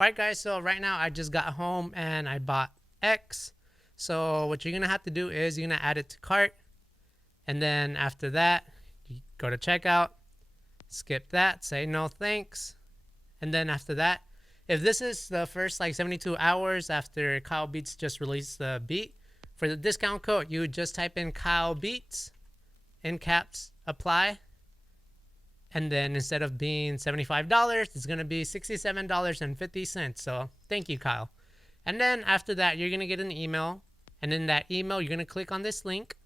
Alright guys, so right now I just got home and I bought X. So what you're gonna have to do is you're gonna add it to cart, and then after that you go to checkout, skip that, say no thanks, and then after that, if this is the first like 72 hours after Kyle Beats just released the beat, for the discount code you would just type in Kyle Beats in caps, apply, and then instead of being $75, it's going to be $67.50. So thank you, Kyle. And then after that, you're going to get an email. And in that email, you're going to click on this link.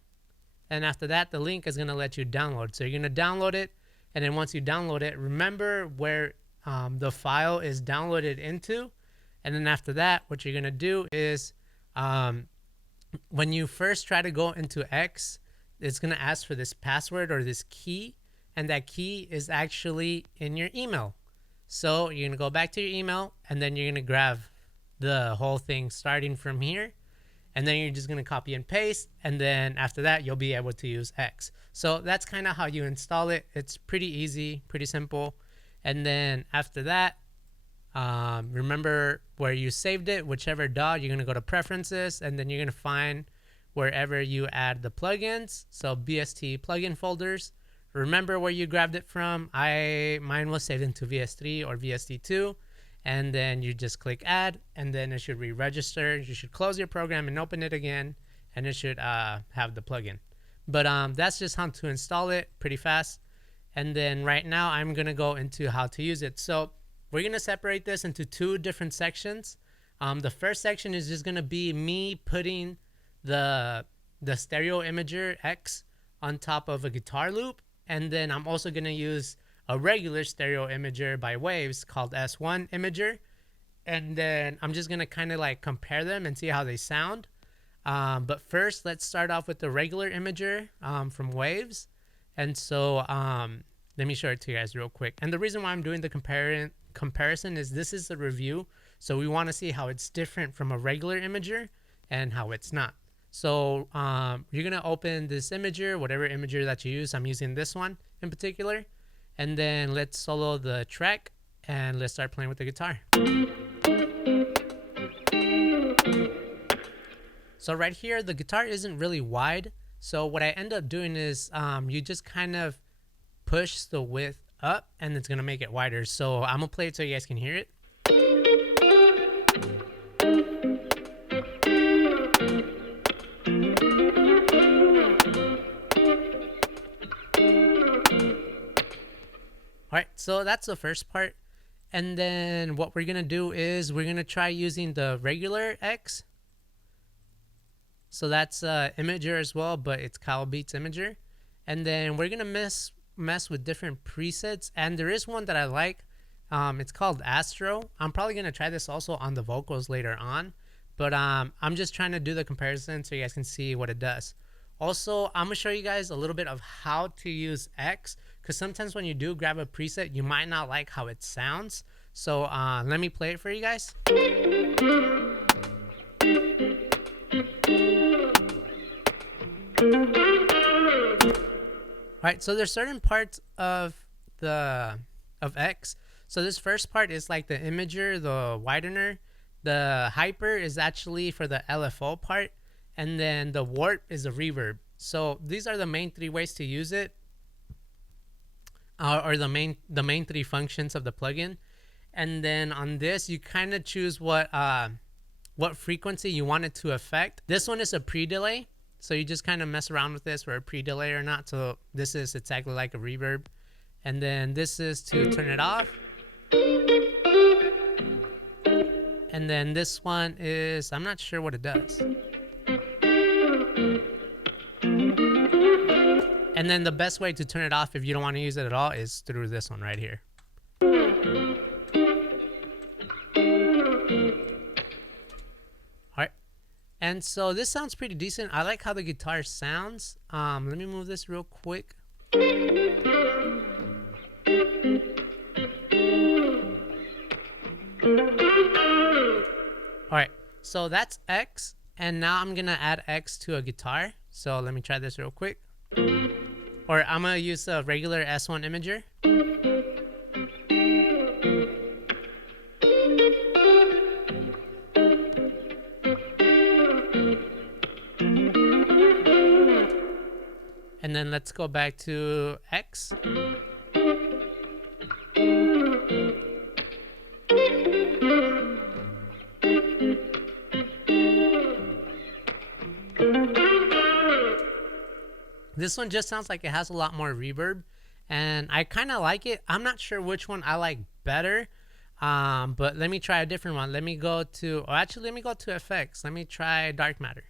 And after that, the link is going to let you download. So you're going to download it. And then once you download it, remember where the file is downloaded into. And then after that, what you're going to do is when you first try to go into X, it's going to ask for this password or this key. And that key is actually in your email. So you're going to go back to your email, and then you're going to grab the whole thing starting from here. And then you're just going to copy and paste. And then after that, you'll be able to use X. So that's kind of how you install it. It's pretty easy, pretty simple. And then after that, remember where you saved it, whichever DAW, you're going to go to preferences, and then you're going to find wherever you add the plugins. So BST plugin folders. Remember where you grabbed it from. Mine was saved into VS3 or VST2, and then you just click add, and then it should re-register. You should close your program and open it again, and it should have the plugin. But that's just how to install it, pretty fast. And then right now I'm gonna go into how to use it. So we're gonna separate this into two different sections. The first section is just gonna be me putting the stereo imager X on top of a guitar loop. And then I'm also going to use a regular stereo imager by Waves called S1 Imager. And then I'm just going to kind of like compare them and see how they sound. But first, let's start off with the regular imager from Waves. And so let me show it to you guys real quick. And the reason why I'm doing the comparison is this is a review. So we want to see how it's different from a regular imager and how it's not. So you're going to open this imager, whatever imager that you use. I'm using this one in particular. And then let's solo the track and let's start playing with the guitar. So right here, the guitar isn't really wide. So what I end up doing is you just kind of push the width up and it's going to make it wider. So I'm going to play it so you guys can hear it. Alright, so that's the first part. And then what we're going to do is we're going to try using the regular X. So that's Imager as well, but it's Kyle Beats Imager. And then we're going to mess with different presets. And there is one that I like. It's called Astro. I'm probably going to try this also on the vocals later on. But I'm just trying to do the comparison so you guys can see what it does. Also, I'm going to show you guys a little bit of how to use X, because sometimes when you do grab a preset, you might not like how it sounds. So let me play it for you guys. Alright, so there's certain parts of X. So this first part is like the imager, the widener. The hyper is actually for the LFO part. And then the warp is the reverb. So these are the main three ways to use it, or the main three functions of the plugin. And then on this, you kind of choose what frequency you want it to affect. This one is a pre-delay, so you just kind of mess around with this for a pre-delay or not. So this is exactly like a reverb. And then this is to turn it off. And then this one is, I'm not sure what it does. And then the best way to turn it off if you don't want to use it at all is through this one right here. Alright. And so this sounds pretty decent. I like how the guitar sounds. Let me move this real quick. Alright. So that's X. And now I'm going to add X to a guitar. So let me try this real quick. Or I'm going to use a regular S1 imager. And then let's go back to X. This one just sounds like it has a lot more reverb, and I kind of like it. I'm not sure which one I like better, but let me try a different one. Let me go to, or actually let me go to FX. Let me try Dark Matter.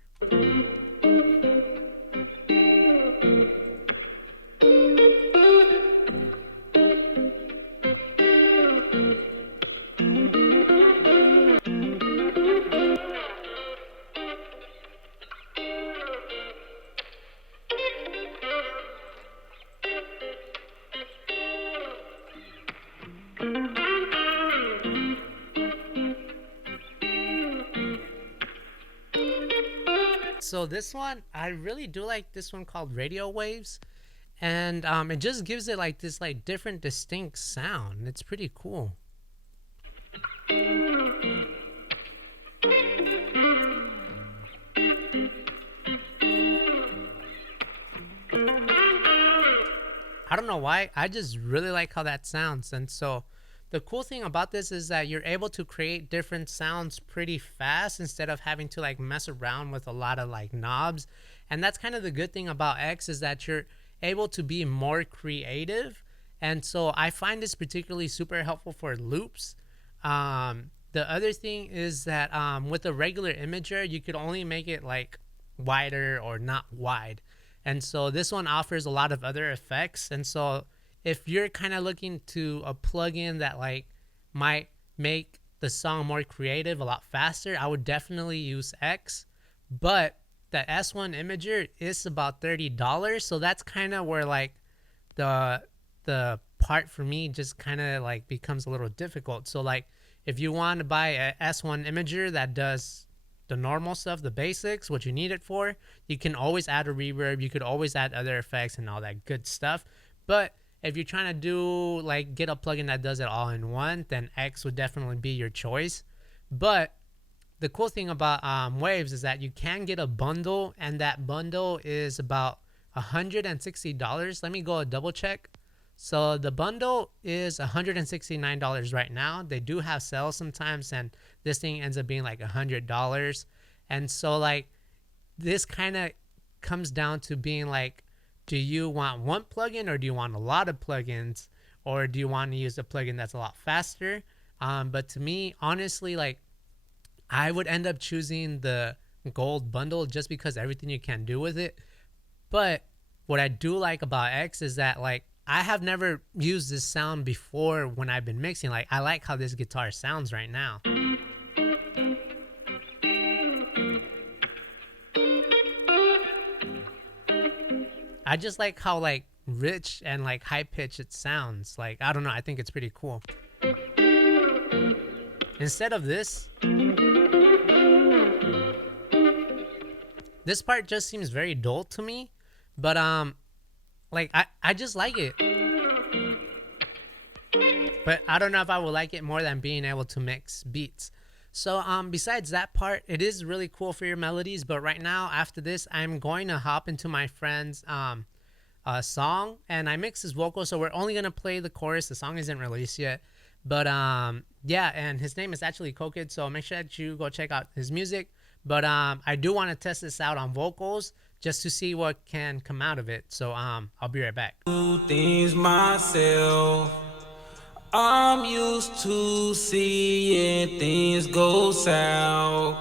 So this one, I really do like this one called Radio Waves, and it just gives it like this like different distinct sound. It's pretty cool. I don't know why, I just really like how that sounds. And so the cool thing about this is that you're able to create different sounds pretty fast instead of having to like mess around with a lot of like knobs. And that's kind of the good thing about X, is that you're able to be more creative. And so I find this particularly super helpful for loops. The other thing is that with a regular imager, you could only make it like wider or not wide. And so this one offers a lot of other effects. And so if you're kind of looking to a plugin that like might make the song more creative a lot faster, I would definitely use X. But the S1 imager is about $30, so that's kind of where like the part for me just kind of like becomes a little difficult. So like if you want to buy a S1 imager that does the normal stuff, the basics, what you need it for, you can always add a reverb, you could always add other effects and all that good stuff. But if you're trying to do like get a plugin that does it all in one, then X would definitely be your choice. But the cool thing about Waves is that you can get a bundle, and that bundle is about $160. Let me go double check. So the bundle is $169 right now. They do have sales sometimes, and this thing ends up being like $100. And so like this kind of comes down to being like, do you want one plugin, or do you want a lot of plugins, or do you want to use a plugin that's a lot faster? But to me, honestly, like I would end up choosing the gold bundle just because everything you can do with it. But what I do like about X is that like I have never used this sound before when I've been mixing. Like I like how this guitar sounds right now. I just like how like rich and like high pitched it sounds. Like I don't know, I think it's pretty cool. Instead of this part just seems very dull to me, but like I just like it. But I don't know if I would like it more than being able to mix beats. So besides that part, it is really cool for your melodies. But right now, after this, I'm going to hop into my friend's song, and I mix his vocals, so we're only gonna play the chorus. The song isn't released yet. But yeah, and his name is actually Kokid, so make sure that you go check out his music. But I do want to test this out on vocals just to see what can come out of it. So I'll be right back. Do things myself. I'm used to seeing things go south.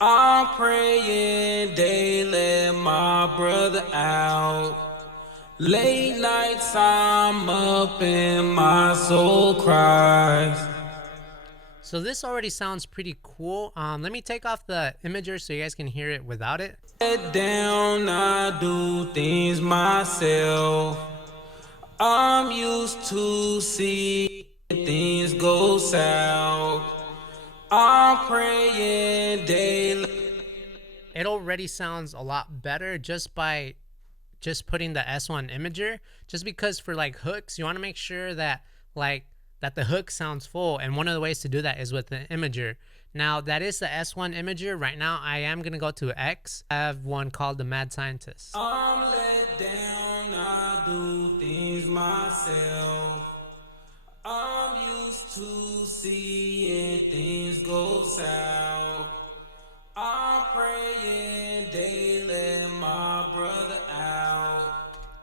I'm praying they let my brother out. Late nights I'm up and my soul cries. So this already sounds pretty cool. Let me take off the imager so you guys can hear it without it. Head down, I do things myself. I'm used to seeing things go south. I'm praying daily. It already sounds a lot better just by just putting the S1 imager, just because for like hooks, you want to make sure that like that the hook sounds full, and one of the ways to do that is with the imager. Now that is the S1 imager. Right now I am gonna go to X. I have one called the Mad Scientist. I'm let down, I do things myself. I'm used to seeing things go south. I'm praying they let my brother out.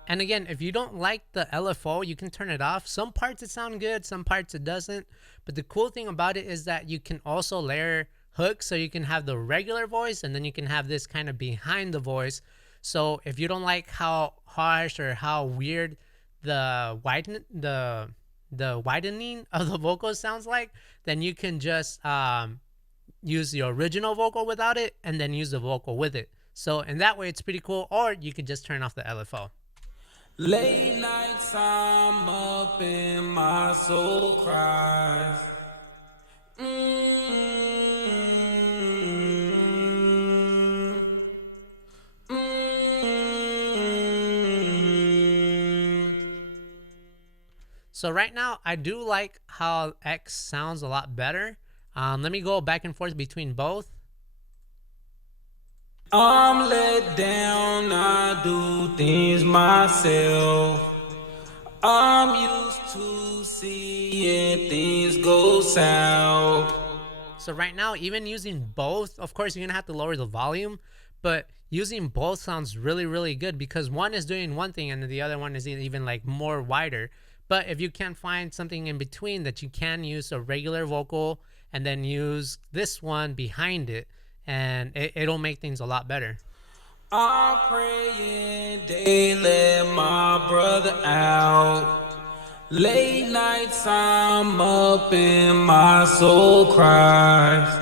And again, if you don't like the LFO, you can turn it off. Some parts it sound good, some parts it doesn't. But the cool thing about it is that you can also layer hooks, so you can have the regular voice and then you can have this kind of behind the voice. So if you don't like how harsh or how weird the widening of the vocals sounds like, then you can just use the original vocal without it and then use the vocal with it. So in that way it's pretty cool. Or you could just turn off the LFO. Late nights I'm up and my soul cries. So right now I do like how X sounds a lot better. Let me go back and forth between both. I'm let down, I do things myself. I'm used to seeing things go south. So right now, even using both, of course, you're going to have to lower the volume, but using both sounds really, really good because one is doing one thing and the other one is even like more wider. But if you can find something in between that you can use a regular vocal and then use this one behind it, and it'll make things a lot better. I'm praying they let my brother out. Late nights I'm up and my soul cries.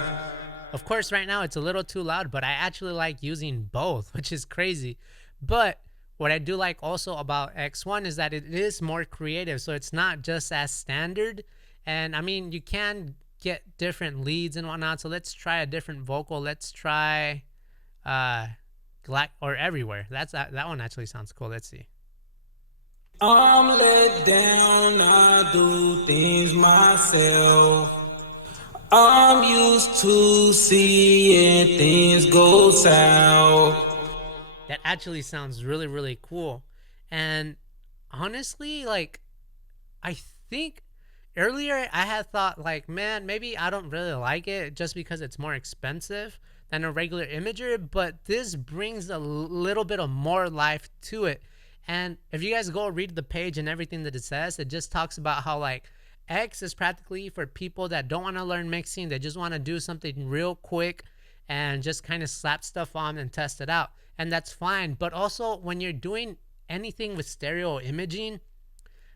Of course, right now it's a little too loud, but I actually like using both, which is crazy. But what I do like also about X1 is that it is more creative, so it's not just as standard. And I mean, you can get different leads and whatnot, so let's try a different vocal. Let's try or Everywhere. That one actually sounds cool. Let's see. I'm let down, I do things myself. I'm used to seeing things go south. That actually sounds really, really cool. And honestly, like, I think earlier I had thought like, man, maybe I don't really like it just because it's more expensive than a regular imager, but this brings a little bit of more life to it. And if you guys go read the page and everything that it says, it just talks about how like X is practically for people that don't want to learn mixing. They just want to do something real quick and just kind of slap stuff on and test it out. And that's fine. But also when you're doing anything with stereo imaging,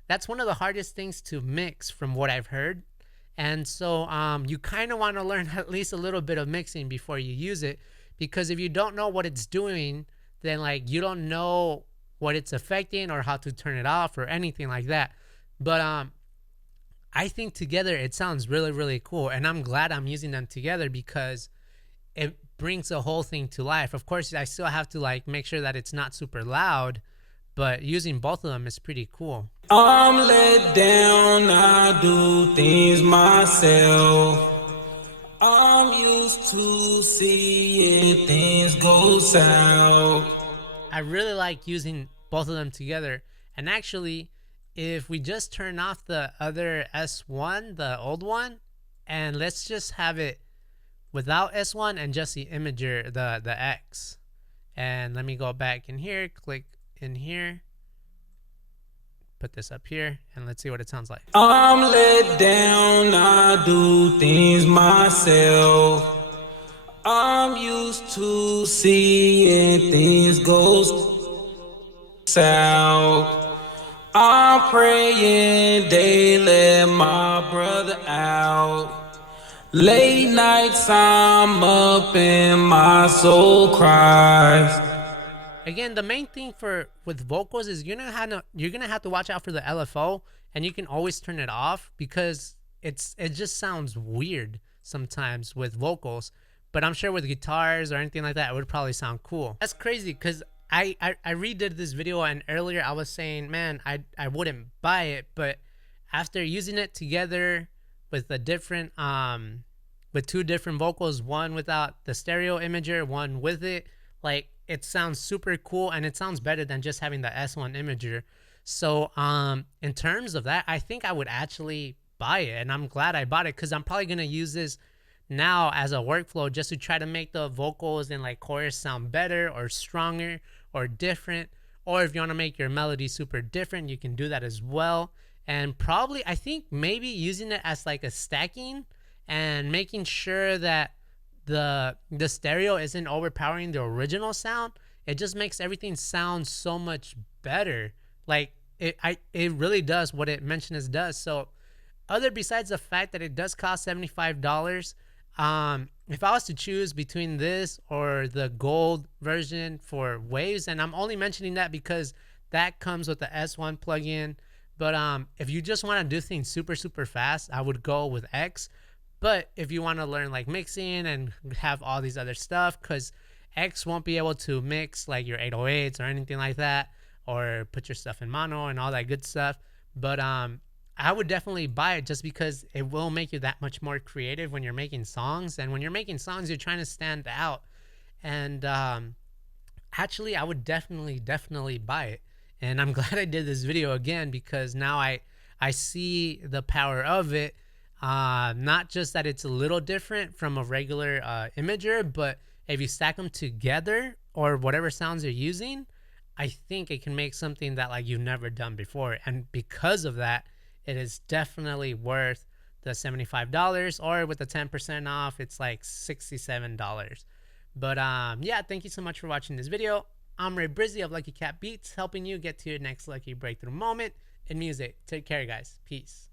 that's one of the hardest things to mix from what I've heard. And so you kind of want to learn at least a little bit of mixing before you use it, because if you don't know what it's doing, then like you don't know what it's affecting or how to turn it off or anything like that. But I think together it sounds really, really cool, and I'm glad I'm using them together because it brings the whole thing to life. Of course, I still have to like make sure that it's not super loud, but using both of them is pretty cool. I'm let down, I do things myself. I'm used to seeing things go south. I really like using both of them together. And actually, if we just turn off the other S1, the old one, and let's just have it without S1 and just the imager, the X. And let me go back in here, click in here, put this up here, and let's see what it sounds like. I'm let down, I do things myself. I'm used to seeing things go south. I'm praying they let my brother out. Late nights I'm up and my soul cries. Again, the main thing with vocals is you're gonna have to watch out for the LFO, and you can always turn it off because it just sounds weird sometimes with vocals. But I'm sure with guitars or anything like that, it would probably sound cool. That's crazy because I redid this video, and earlier I was saying, man, I wouldn't buy it, but after using it together with a different with two different vocals, one without the stereo imager, one with it, like it sounds super cool and it sounds better than just having the S1 imager. So in terms of that, I think I would actually buy it, and I'm glad I bought it because I'm probably gonna use this now as a workflow just to try to make the vocals and like chorus sound better or stronger or different. Or if you want to make your melody super different, you can do that as well. And probably, I think maybe using it as like a stacking and making sure that the stereo isn't overpowering the original sound. It just makes everything sound so much better. Like it really does what it mentions does. So other besides the fact that it does cost $75, if I was to choose between this or the gold version for Waves, and I'm only mentioning that because that comes with the S1 plugin, but if you just want to do things super super fast, I would go with X. But if you want to learn like mixing and have all these other stuff, because X won't be able to mix like your 808s or anything like that, or put your stuff in mono and all that good stuff. But I would definitely buy it just because it will make you that much more creative when you're making songs. And when you're making songs, you're trying to stand out. And actually, I would definitely buy it. And I'm glad I did this video again because now I see the power of it. Not just that it's a little different from a regular imager, but if you stack them together or whatever sounds you're using, I think it can make something that like you've never done before. And because of that, it is definitely worth the $75, or with the 10% off, it's like $67. But yeah, thank you so much for watching this video. I'm Ray Brizzy of Lucky Cat Beats, helping you get to your next lucky breakthrough moment in music. Take care, guys. Peace.